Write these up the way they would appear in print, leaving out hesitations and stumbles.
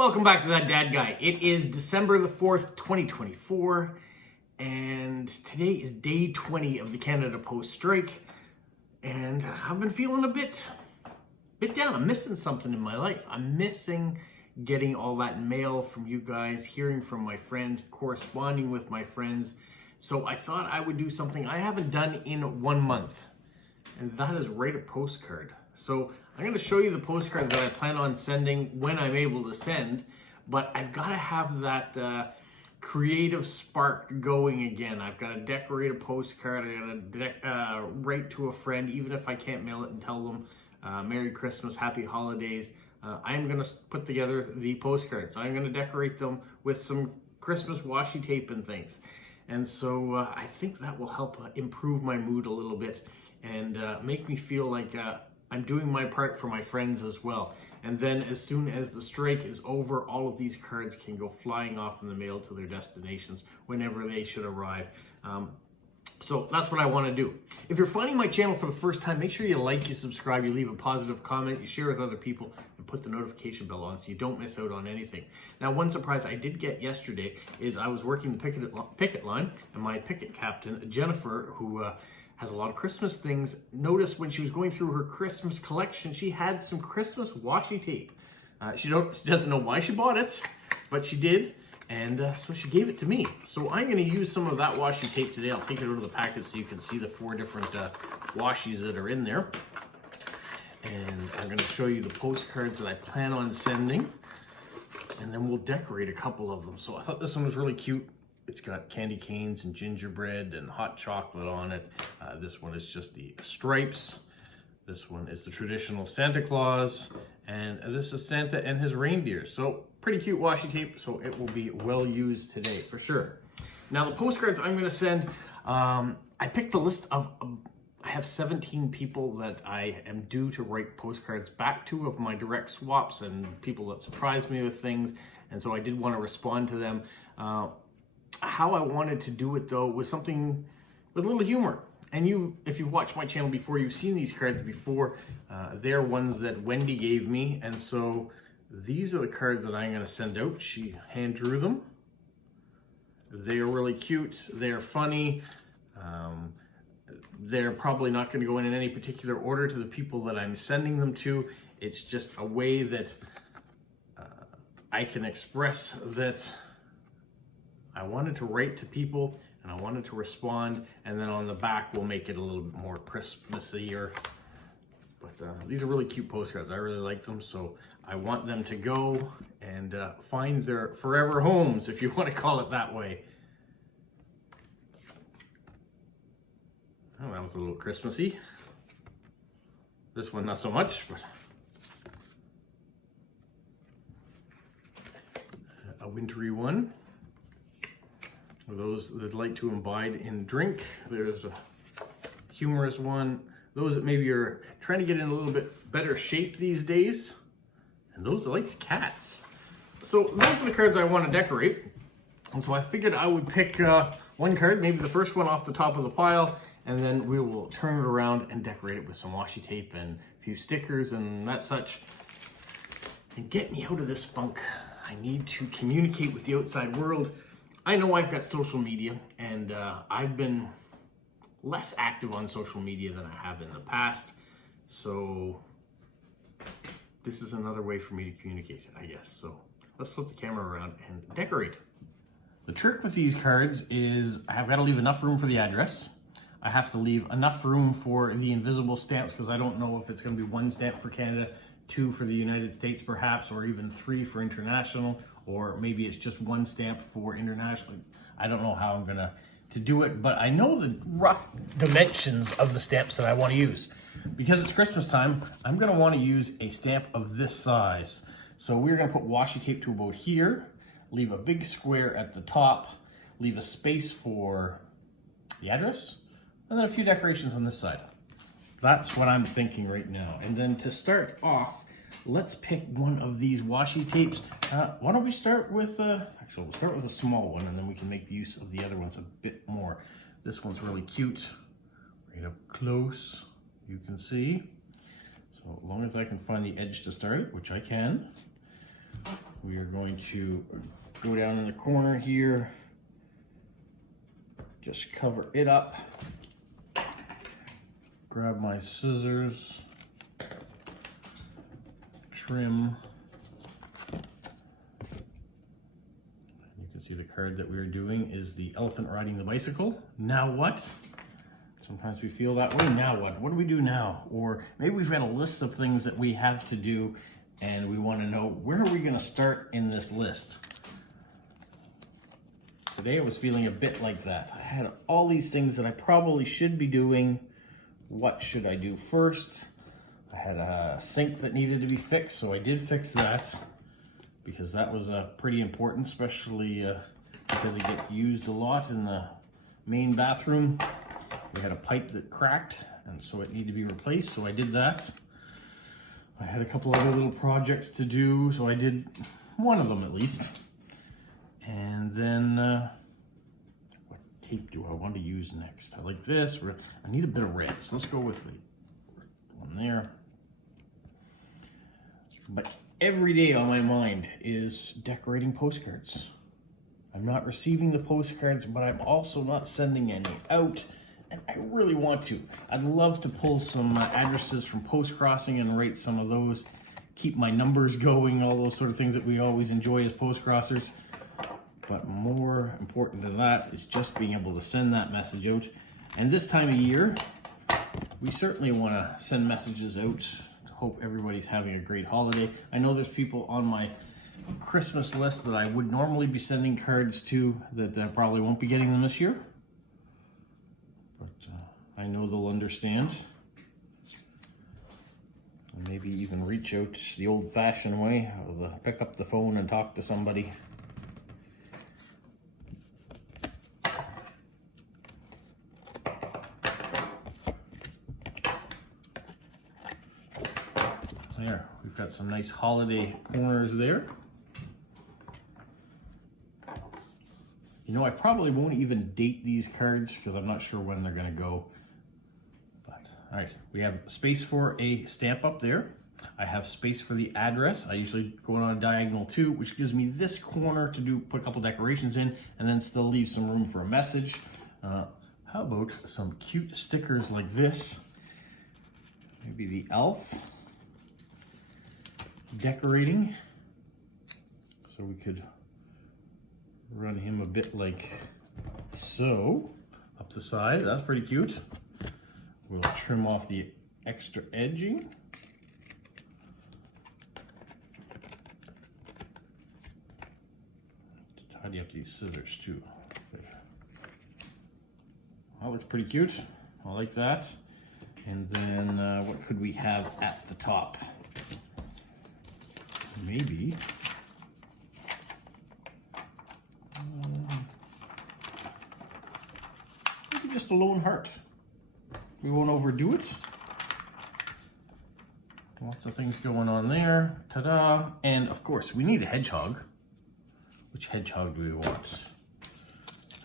Welcome back to That Dad Guy. It is December the 4th, 2024, and today is day 20 of the Canada Post strike, and I've been feeling a bit down. I'm missing something in my life. I'm missing getting all that mail from you guys, hearing from my friends, corresponding with my friends. So I thought I would do something I haven't done in 1 month, and that is write a postcard. So I'm going to show you the postcards that I plan on sending when I'm able to send, but I've got to have that creative spark going again. I've got to decorate a postcard. I got to write to a friend, even if I can't mail it, and tell them Merry Christmas, Happy Holidays. I'm going to put together the postcards. I'm going to decorate them with some Christmas washi tape and things. And so I think that will help improve my mood a little bit and make me feel like I'm doing my part for my friends as well. And then as soon as the strike is over, all of these cards can go flying off in the mail to their destinations whenever they should arrive. So that's what I want to do. If you're finding my channel for the first time, make sure you like, you subscribe, you leave a positive comment, you share with other people, and put the notification bell on so you don't miss out on anything. Now, one surprise I did get yesterday is I was working the picket line, and my picket captain, Jennifer, who has a lot of Christmas things, noticed when she was going through her Christmas collection, she had some Christmas washi tape. She doesn't know why she bought it, but she did. And so she gave it to me. So I'm going to use some of that washi tape today. I'll take it out of the packet so you can see the 4 different washis that are in there. And I'm going to show you the postcards that I plan on sending. And then we'll decorate a couple of them. So I thought this one was really cute. It's got candy canes and gingerbread and hot chocolate on it. This one is just the stripes. This one is the traditional Santa Claus. And this is Santa and his reindeer. So pretty cute washi tape, so it will be well used today for sure. Now the postcards I'm going to send, I picked a list of, I have 17 people that I am due to write postcards back to of my direct swaps and people that surprise me with things. And so I did want to respond to them. How I wanted to do it though was something with a little humor. And if you've watched my channel before, you've seen these cards before. They're ones that Wendy gave me. And so these are the cards that I'm going to send out. She hand drew them. They are really cute. They're funny. They're probably not going to go in any particular order to the people that I'm sending them to. It's just a way that I can express that I wanted to write to people and I wanted to respond, and then on the back we'll make it a little bit more Christmassy-er. But these are really cute postcards. I really like them, so I want them to go and find their forever homes, if you want to call it that way. Oh, that was a little Christmassy. This one not so much, but a wintry one. For those that like to imbibe in drink, there's a humorous one. Those that maybe are trying to get in a little bit better shape these days. And those that like cats. So those are the cards I want to decorate. And so I figured I would pick one card, maybe the first one off the top of the pile, and then we will turn it around and decorate it with some washi tape and a few stickers and that such. And get me out of this funk. I need to communicate with the outside world. I know I've got social media, and I've been less active on social media than I have in the past. So this is another way for me to communicate, I guess. So let's flip the camera around and decorate. The trick with these cards is I've got to leave enough room for the address. I have to leave enough room for the invisible stamps because I don't know if it's going to be 1 stamp for Canada, 2 for the United States perhaps, or even 3 for international, or maybe it's just 1 stamp for international. I don't know how I'm going to do it, but I know the rough dimensions of the stamps that I want to use. Because it's Christmas time, I'm going to want to use a stamp of this size. So we're going to put washi tape to about here, leave a big square at the top, leave a space for the address, and then a few decorations on this side. That's what I'm thinking right now. And then to start off, let's pick one of these washi tapes. Why don't we start with, actually we'll start with a small one and then we can make use of the other ones a bit more. This one's really cute, right up close, you can see. So as long as I can find the edge to start, which I can, we are going to go down in the corner here, just cover it up, grab my scissors, trim. You can see the card that we're doing is the elephant riding the bicycle. Now what? Sometimes we feel that way. Now what? What do we do now? Or maybe we've got a list of things that we have to do and we want to know, where are we going to start in this list? Today I was feeling a bit like that. I had all these things that I probably should be doing. What should I do first? I had a sink that needed to be fixed, so I did fix that because that was pretty important, especially because it gets used a lot in the main bathroom. We had a pipe that cracked, and so it needed to be replaced, so I did that. I had a couple other little projects to do, so I did one of them at least. And then, what tape do I want to use next? I like this. I need a bit of red, so let's go with the one there. But every day on my mind is decorating postcards. I'm not receiving the postcards, but I'm also not sending any out. And I really want to. I'd love to pull some addresses from post crossing and write some of those, keep my numbers going, all those sort of things that we always enjoy as post crossers. But more important than that is just being able to send that message out. And this time of year, we certainly want to send messages out. Hope everybody's having a great holiday. I know there's people on my Christmas list that I would normally be sending cards to that probably won't be getting them this year. But I know they'll understand. And maybe even reach out the old-fashioned way, pick up the phone and talk to somebody. There, we've got some nice holiday corners there. You know, I probably won't even date these cards because I'm not sure when they're gonna go. But, all right, we have space for a stamp up there. I have space for the address. I usually go on a diagonal too, which gives me this corner to put a couple decorations in and then still leave some room for a message. How about some cute stickers like this? Maybe the elf decorating. So we could run him a bit like so, up the side. That's pretty cute. We'll trim off the extra edging. Tidy up these scissors too. That looks pretty cute. I like that. And then what could we have at the top? Maybe just a lone heart. We won't overdo it. Lots of things going on there. Ta-da! And of course, we need a hedgehog. Which hedgehog do we want?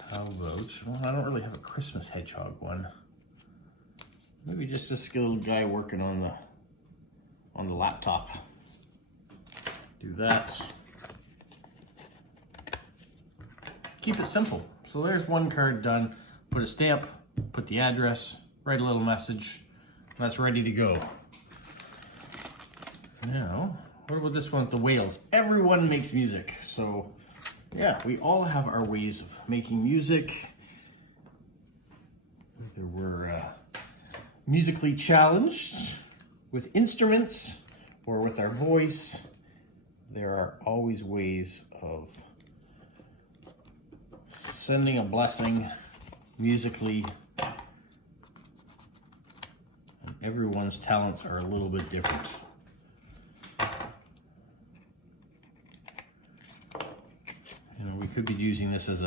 How about, well, I don't really have a Christmas hedgehog one. Maybe just this little guy working on the laptop. Do that. Keep it simple. So there's one card done. Put a stamp, put the address, write a little message. That's ready to go. Now, what about this one with the whales? Everyone makes music. So yeah, we all have our ways of making music. Whether we're musically challenged with instruments or with our voice, there are always ways of sending a blessing musically. And everyone's talents are a little bit different. You know, we could be using this as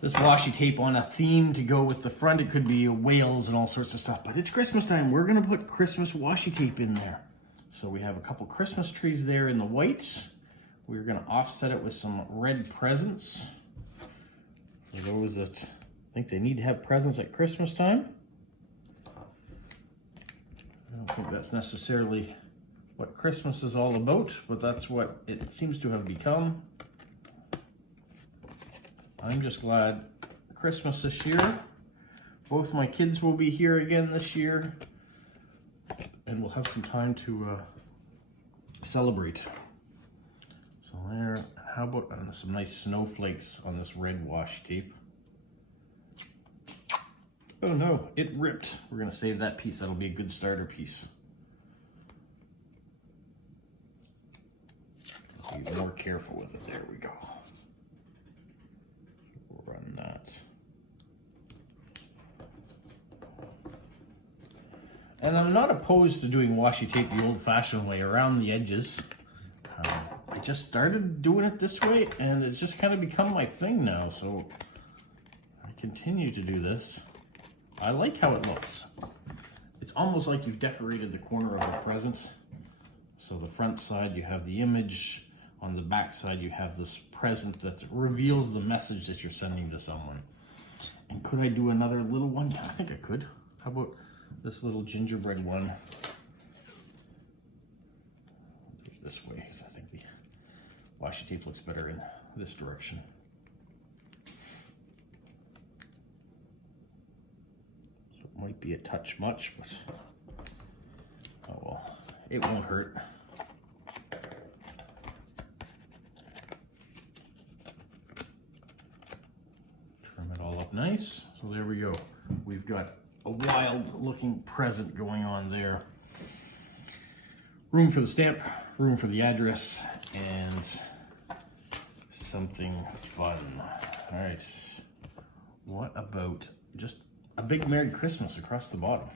this washi tape on a theme to go with the front. It could be whales and all sorts of stuff, but it's Christmas time. We're gonna put Christmas washi tape in there. So we have a couple Christmas trees there in the white. We're gonna offset it with some red presents. For those that think they need to have presents at Christmas time. I don't think that's necessarily what Christmas is all about, but that's what it seems to have become. I'm just glad Christmas this year. Both my kids will be here again this year, and we'll have some time to celebrate. So there, how about some nice snowflakes on this red washi tape? Oh no, it ripped. We're gonna save that piece. That'll be a good starter piece. Be more careful with it. There we go. We'll run that. And I'm not opposed to doing washi tape the old-fashioned way around the edges. I just started doing it this way, and it's just kind of become my thing now. So I continue to do this. I like how it looks. It's almost like you've decorated the corner of a present. So the front side, you have the image. On the back side, you have this present that reveals the message that you're sending to someone. And could I do another little one? I think I could. How about this little gingerbread one? This way, because I think the washi tape looks better in this direction. Might be a touch much, but oh well, it won't hurt. Trim it all up nice. So there we go. We've got a wild looking present going on there. Room for the stamp, room for the address, and something fun. All right, what about just a big Merry Christmas across the bottom?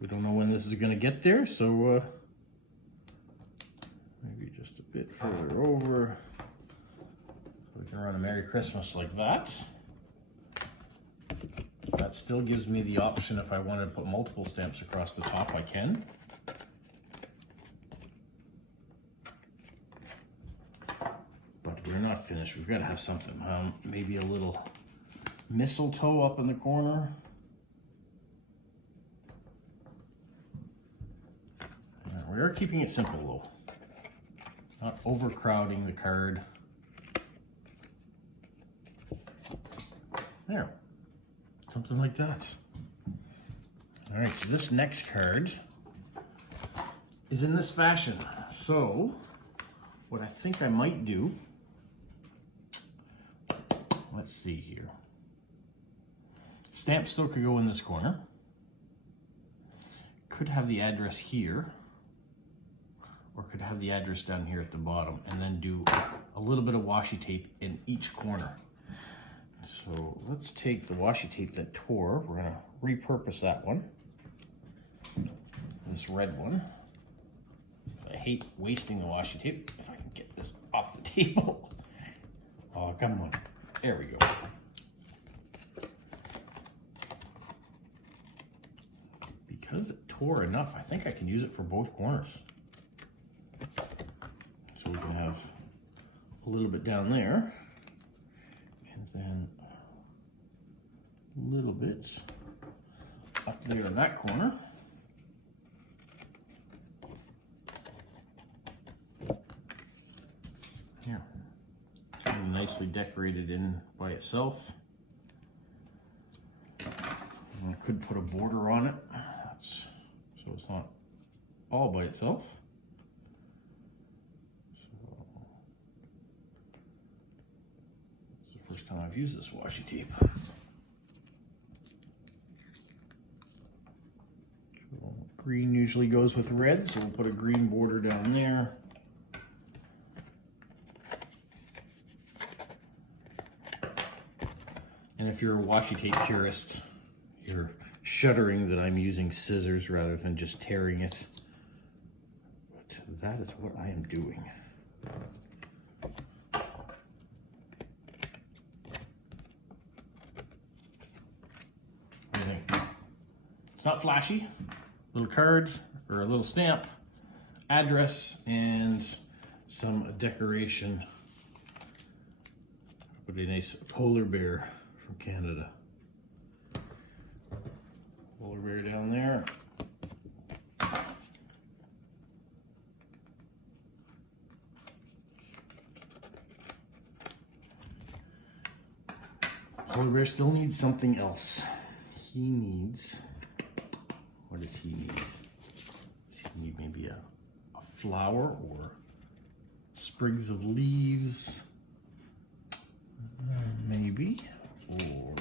We don't know when this is going to get there, so maybe just a bit further over. So we can run a Merry Christmas like that. That still gives me the option, if I wanted to put multiple stamps across the top, I can. But we're not finished. We've got to have something. Maybe a little mistletoe up in the corner. We are keeping it simple though, not overcrowding the card. There, something like that. All right, so this next card is in this fashion. So what I think I might do, let's see here. Stamp still could go in this corner. Could have the address here, or could have the address down here at the bottom, and then do a little bit of washi tape in each corner. So let's take the washi tape that tore. We're gonna repurpose that one. This red one. I hate wasting the washi tape. If I can get this off the table. Oh, come on. There we go. Because it tore enough, I think I can use it for both corners. So we can have a little bit down there, and then a little bit up there in that corner. Here, it's really nicely decorated in by itself. And I could put a border on it. So it's not all by itself. So it's the first time I've used this washi tape. So green usually goes with red, so we'll put a green border down there. And if you're a washi tape purist, you're shuddering that I'm using scissors rather than just tearing it. But that is what I am doing. What do you think? It's not flashy. Little card or a little stamp, address, and some decoration. What a nice polar bear from Canada. Polar bear down there. polar bear still needs something else. He needs, what does he need? He need maybe a flower or sprigs of leaves, maybe, or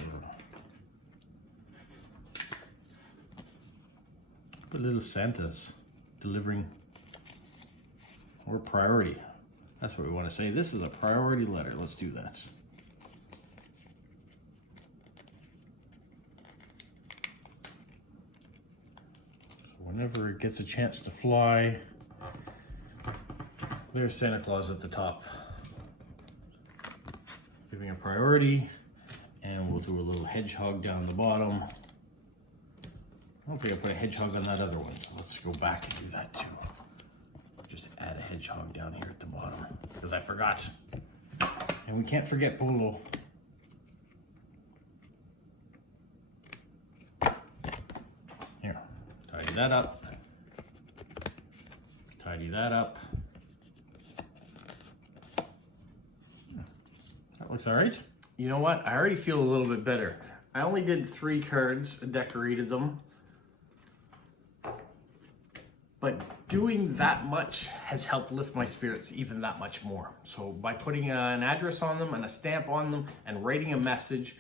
a little Santa's delivering, or priority. That's what we want to say. This is a priority letter. Let's do that. So whenever it gets a chance to fly, there's Santa Claus at the top, giving a priority, and we'll do a little hedgehog down the bottom. I don't think I put a hedgehog on that other one, so let's go back and do that too. Just add a hedgehog down here at the bottom, because I forgot. And we can't forget Polo. Here, tidy that up. Tidy that up. That looks all right. You know what? I already feel a little bit better. I only did 3 cards, decorated them. But doing that much has helped lift my spirits even that much more. So by putting an address on them and a stamp on them and writing a message,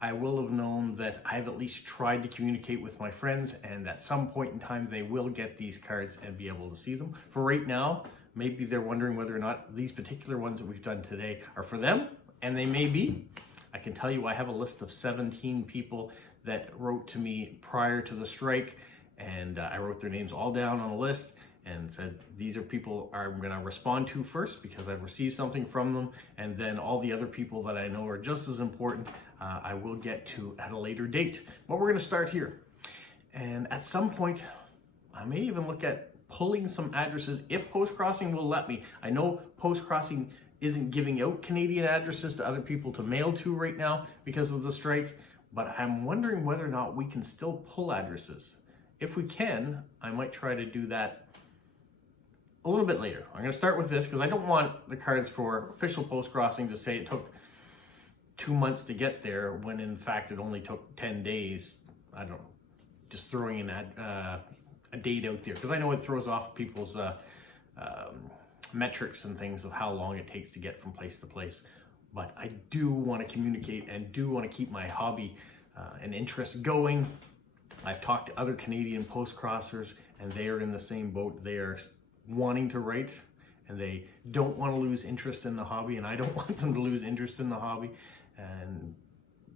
I will have known that I've at least tried to communicate with my friends, and at some point in time they will get these cards and be able to see them. For right now, maybe they're wondering whether or not these particular ones that we've done today are for them, and they may be. I can tell you I have a list of 17 people that wrote to me prior to the strike, and I wrote their names all down on a list and said, these are people I'm going to respond to first because I've received something from them, and then all the other people that I know are just as important, I will get to at a later date. But we're going to start here. And at some point, I may even look at pulling some addresses if Post Crossing will let me. I know Post Crossing isn't giving out Canadian addresses to other people to mail to right now because of the strike, but I'm wondering whether or not we can still pull addresses. If we can, I might try to do that a little bit later. I'm going to start with this because I don't want the cards for official Post Crossing to say it took 2 months to get there when in fact it only took 10 days. I don't know, just throwing in a date out there because I know it throws off people's metrics and things of how long it takes to get from place to place. But I do want to communicate and do want to keep my hobby and interest going. I've talked to other Canadian post crossers and they are in the same boat. They are wanting to write and they don't want to lose interest in the hobby, and I don't want them to lose interest in the hobby.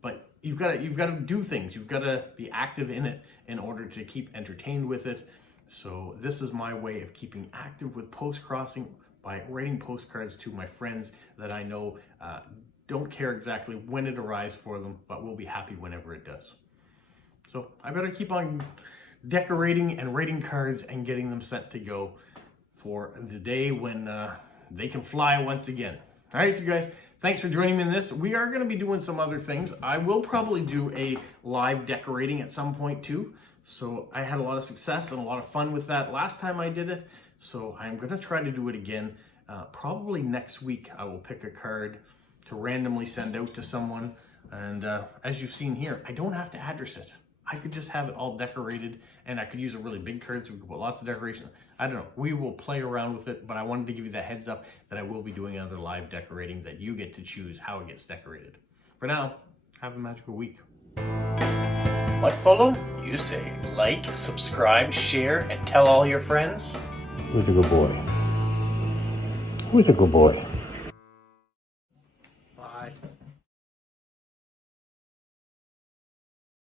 But you've got to do things. You've got to be active in it in order to keep entertained with it. So this is my way of keeping active with post crossing by writing postcards to my friends that I know don't care exactly when it arrives for them, but will be happy whenever it does. So I better keep on decorating and writing cards and getting them set to go for the day when they can fly once again. All right, you guys, thanks for joining me in this. We are going to be doing some other things. I will probably do a live decorating at some point too. So I had a lot of success and a lot of fun with that last time I did it. So I'm going to try to do it again. Probably next week I will pick a card to randomly send out to someone. And as you've seen here, I don't have to address it. I could just have it all decorated, and I could use a really big card so we could put lots of decoration. I don't know. We will play around with it, but I wanted to give you that heads up that I will be doing another live decorating that you get to choose how it gets decorated. For now, have a magical week. What, Polo? You say like, subscribe, share, and tell all your friends? Who's a good boy? Who's a good boy? Bye.